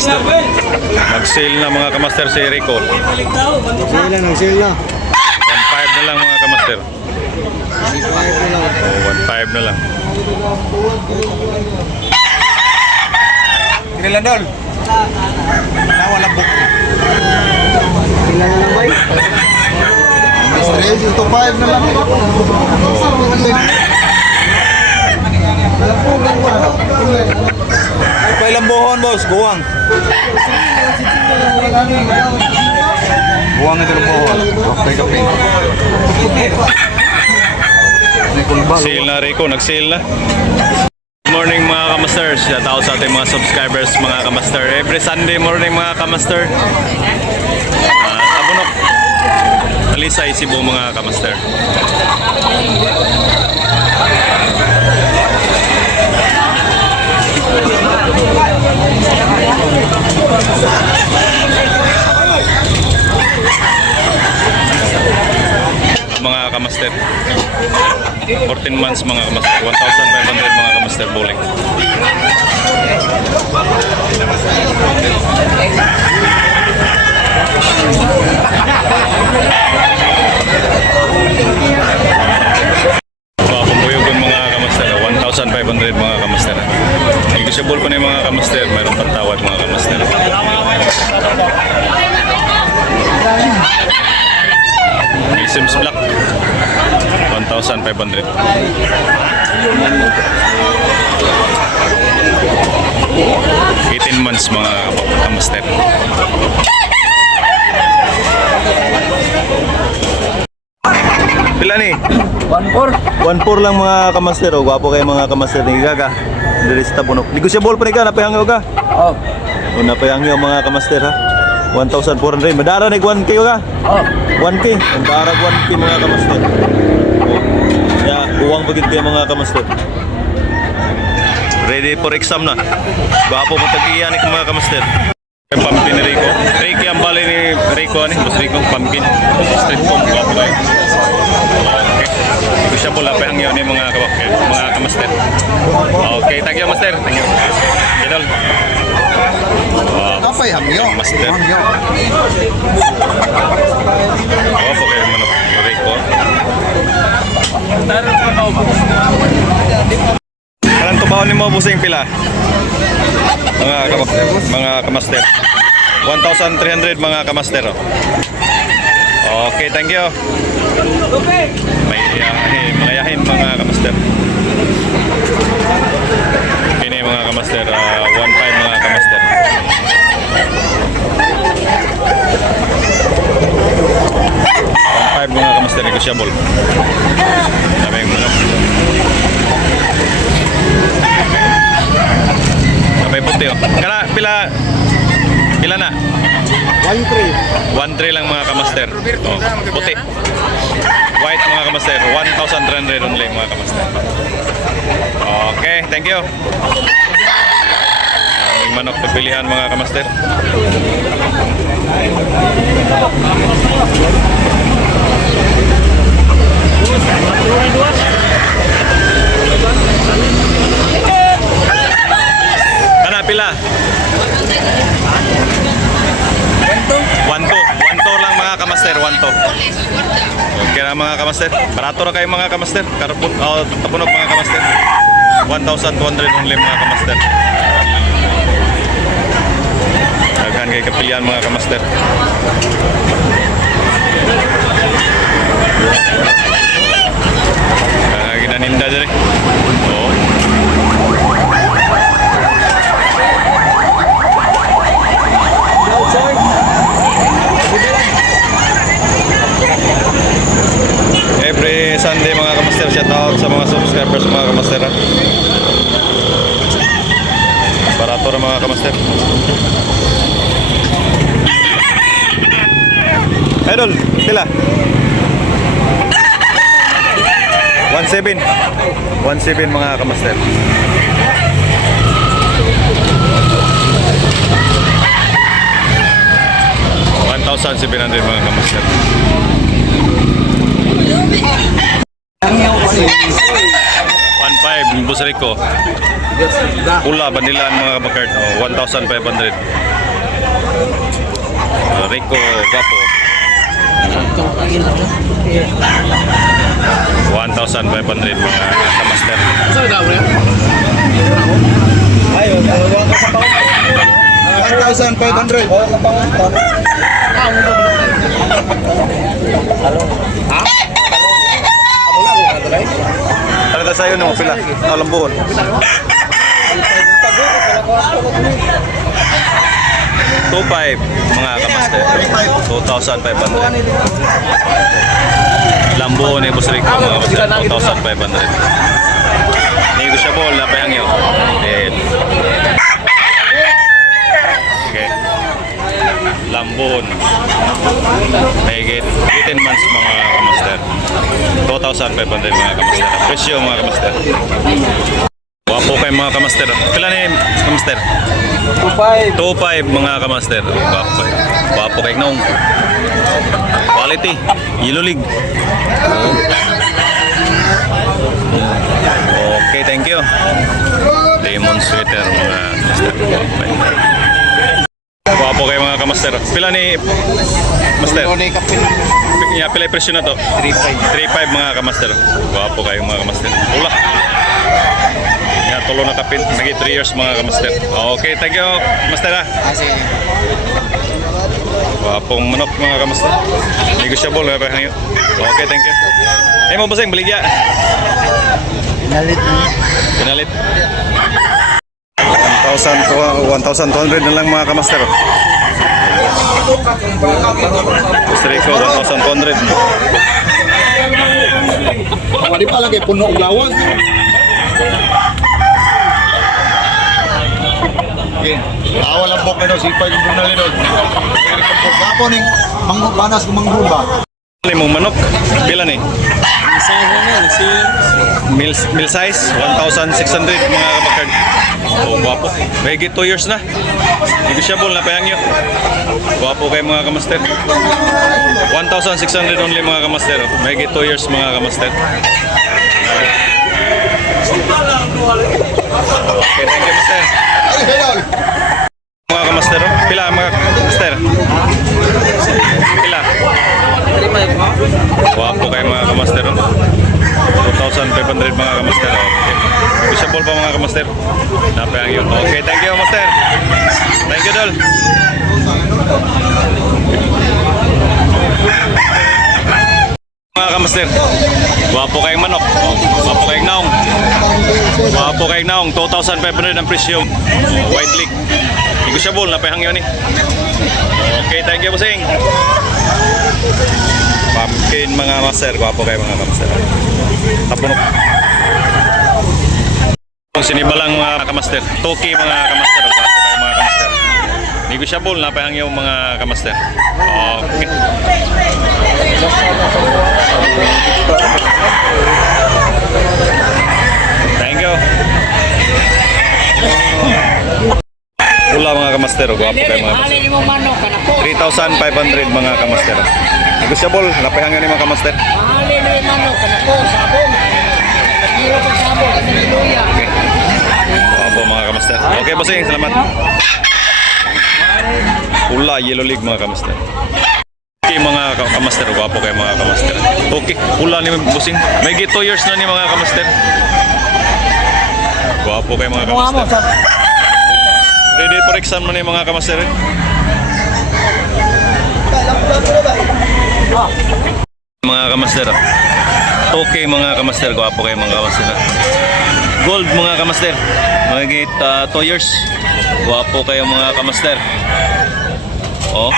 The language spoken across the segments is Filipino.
kamaster. Nag-sale na mga kamaster si Rico. Sale na, sale na. 1.5 na lang mga kamaster. 1.5 na lang. Oh, 1.5 na lang. Kinilandol. Wala book. Sila na lang, boy. Stress, ito 5 na lang. Pailang buhon, boss. Buwang. Buwang ito ng buhon. Okay, kapin. Sale na Rico, nag-sale na. Good morning mga kamasters. Shout out sa ating mga subscribers mga kamaster. Every Sunday morning mga kamaster. Tabunok. Alisay, Cebu mga kamaster. Mga kamaster 14 months mga kamaster 1,500 mga kamaster bowling. Mga pambuyugon mga kamaster 1,500 mga kamaster. Negotiable pa na yung mga kamaster, mayroon pang tawad mga kamaster. Sims Black 1,500. 18 months mga kamaster. Pila ni? 1.4. 1.4 lang mga kamaster. O, gwapo kayo mga kamaster ni Gaga. Dari sa Tabunok. Negosyable pa rin ka, napayangyo ka. Oh. O, napayangyo mga kamaster ha. 1,400. Madara na 1K ka. Oh. 1K. Ang darag 1K mga kamaster. O, kaya buwang bagid kayo mga kamaster. Ready for exam na. Gwapo mo tag-iyan mga kamaster. Pumpkin ni Rico. Ricky ang bali ni Rico ni Boss Rico pumpkin. Street comb gwapo kayo. Okay. Ito siya pula pa hangyo ni mga kamaster. Okay, thank you master. Thank you. Idol. Apa yang hangyo? Master. Gwapo kayo manok Rico. Kalan tubaw ni mo busing pila? Mga kamaster 1,300 mga kamaster. Okay, thank you. May mga yahin mga kamaster. Ini mga kamaster 1.5 mga kamaster. 1.5 mga kamaster negotiable. Dami yung manok. May puti oh. Kana pila na? 1.3. 1.3 lang mga kamaster. Oh, puti. White mga kamaster. 1,300 only mga kamaster. Okay, thank you. Aming manok pagpilihan mga kamaster. Kana pila? 1.2 lang mga kamaster, 1.2. Okay na mga kamaster. Barato na kayo mga kamaster. Karapon, tapunog mga kamaster. 1,200 only mga kamaster. Daghan kayo kapilian mga kamaster. Ginaninda dyan eh. Oo. Every Sunday mga kamaster, shout out sa mga subscribers mga kamaster ha. Barato na mga kamaster. Idol, pila? 1.7 mga kamaster. 1,700 mga kamaster. 1.5 2.5 Boss Rico. Pula bandilan mga kabakard. 1,500. Rico Guapo. 1,500 mga kamaster. Ayun, 1,500. Ano ta sa'yo no? Pila? Lambon. 2.5 mga kamaster. 2,500. Lambo ni Boss Rico mga kamaster. 2,500. Negotiable na pahangyo. Okay. Lambon. Mahigit 18 months mga kamaster. 2,500 mga kamaster. Presyo mga kamaster. Wapo kayo mga kamaster. Pila ni kamaster? 2,500. 2.5 mga kamaster. Wapo kayo. Wapo kayo nung quality. Yellow League. Okay, thank you. Lemon sweater mga kamaster. Wapo kayo mga kamaster. Pila ni master? Pila yung presyo na to? 3.5 mga kamaster. Wapo kayo mga kamaster. Ula. Yan, tulo na kapit. Nagi 3 years mga kamaster. Okay, thank you master ha. Wapong manok mga kamaster. Negotiable na parang yun. Okay, thank you. Eh mo basing baligya. Pinalit. 1,200 na lang mga kamaster. Boss Rico, 1,200. Di pa lagi puno og lawag. Awal ang bok nito, sipay yung bunal nito. Gapo ning banas kung manghumba. Pili mong manok. Pila ni? Mil size, 1,600 mga kabakard. Oh, guwapo. Mahigit 2 years na. Negotiable na pahangyo. Guwapo kayo mga kamaster. 1,600 only mga kamaster. Mahigit 2 years mga kamaster. Okay, thank you master. Ay, Benol! Mga kamaster, oh. Pila mga kamaster? Pila? Guwapo kayo mga kamaster. 2,500 mga kamaster. Okay. Negotiable pa mga kamaster. Napayang yun. Okay, thank you master. Thank you Dol. Mga kamaster, guwapo kayong manok. Guwapo kayong naong. Guwapo kayong naong. 2,500 ang presyo. White League. Negotiable, napayang yun eh. Okay, thank you bossing. Pumpkin mga master. Guwapo kayo mga kamaster. Tapunok. Sinibalang mga kamaster. Toki mga kamaster. Guwapo kayo mga kamaster. Negotiable, napayang yung mga kamaster. Okay. Thank you. Pula mga kamaster. Guwapo kayo mga kamaster. 3,500 mga kamaster. Negotiable, napayang yung mga kamaster. Okay. Guwapo mga kamaster. Okay bossing, salamat. Pula, Yellow League mga kamaster. Okay mga kamaster, guwapo kayo mga kamaster. Okay, pula ni bossing. May 2 years na ni mga kamaster. Guwapo kayo mga kamaster. Ready for exam na ni mga kamaster. Mga kamaster. Okay mga kamaster, guwapo kayo mga kamaster. Gold mga kamaster. May 2 years. Guwapo kayo mga kamaster. Oh.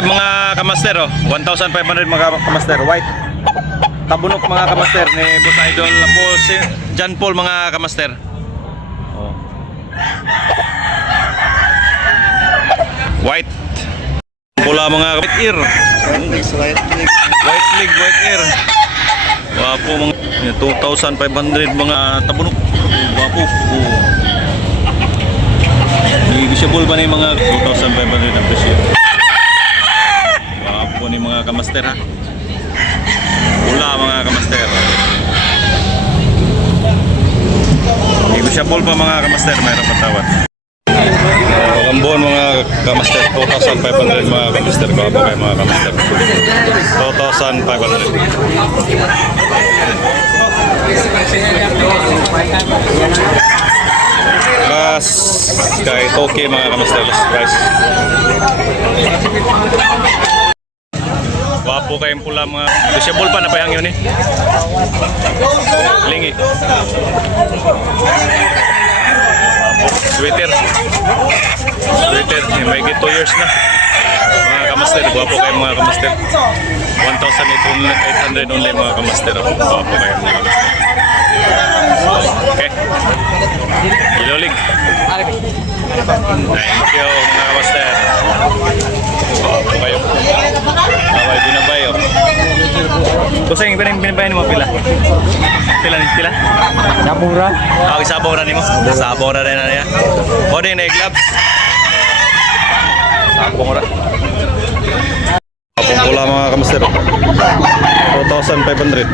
Mga kamaster, oh. 1,500 mga kamaster. White. Tabunok mga kamaster ni Boss Idol Paul, John Paul mga kamaster. Oh. White. Pula mga white ear. White leg, white ear. Wapo mga 2,500 mga tabunok. Wapo. Negotiable ba na yung mga 2,500 ang presyo? Wapo ni mga kamaster ha. Pula mga kamaster. Negotiable pa mga kamaster, mayroon patawad. Kambon mga kamaster, 2,500 mga kamaster. Wapo kayo mga kamaster. 2,500. Last kay Toki mga kamaster, last price. Wapo kayong pula mga negotiable pa na payang yun eh. Lingi. Sweater. Sweater, may 2 years na. Mga kamaster, wapo kayong mga kamaster. 1,800 only mga kamaster. Wapo kayong mga kamaster. Okay. Ilolig. Thank you mga kamaster. Wapo kayo. Bawal binabay oh. Kusing, binabayan mo pila? Pila? Sabong ra. Okay, sabaw na nimo. Sabaw na rin na niya. O din na gloves. Sabaw ra. Apong pula mga kamaster. 2,500.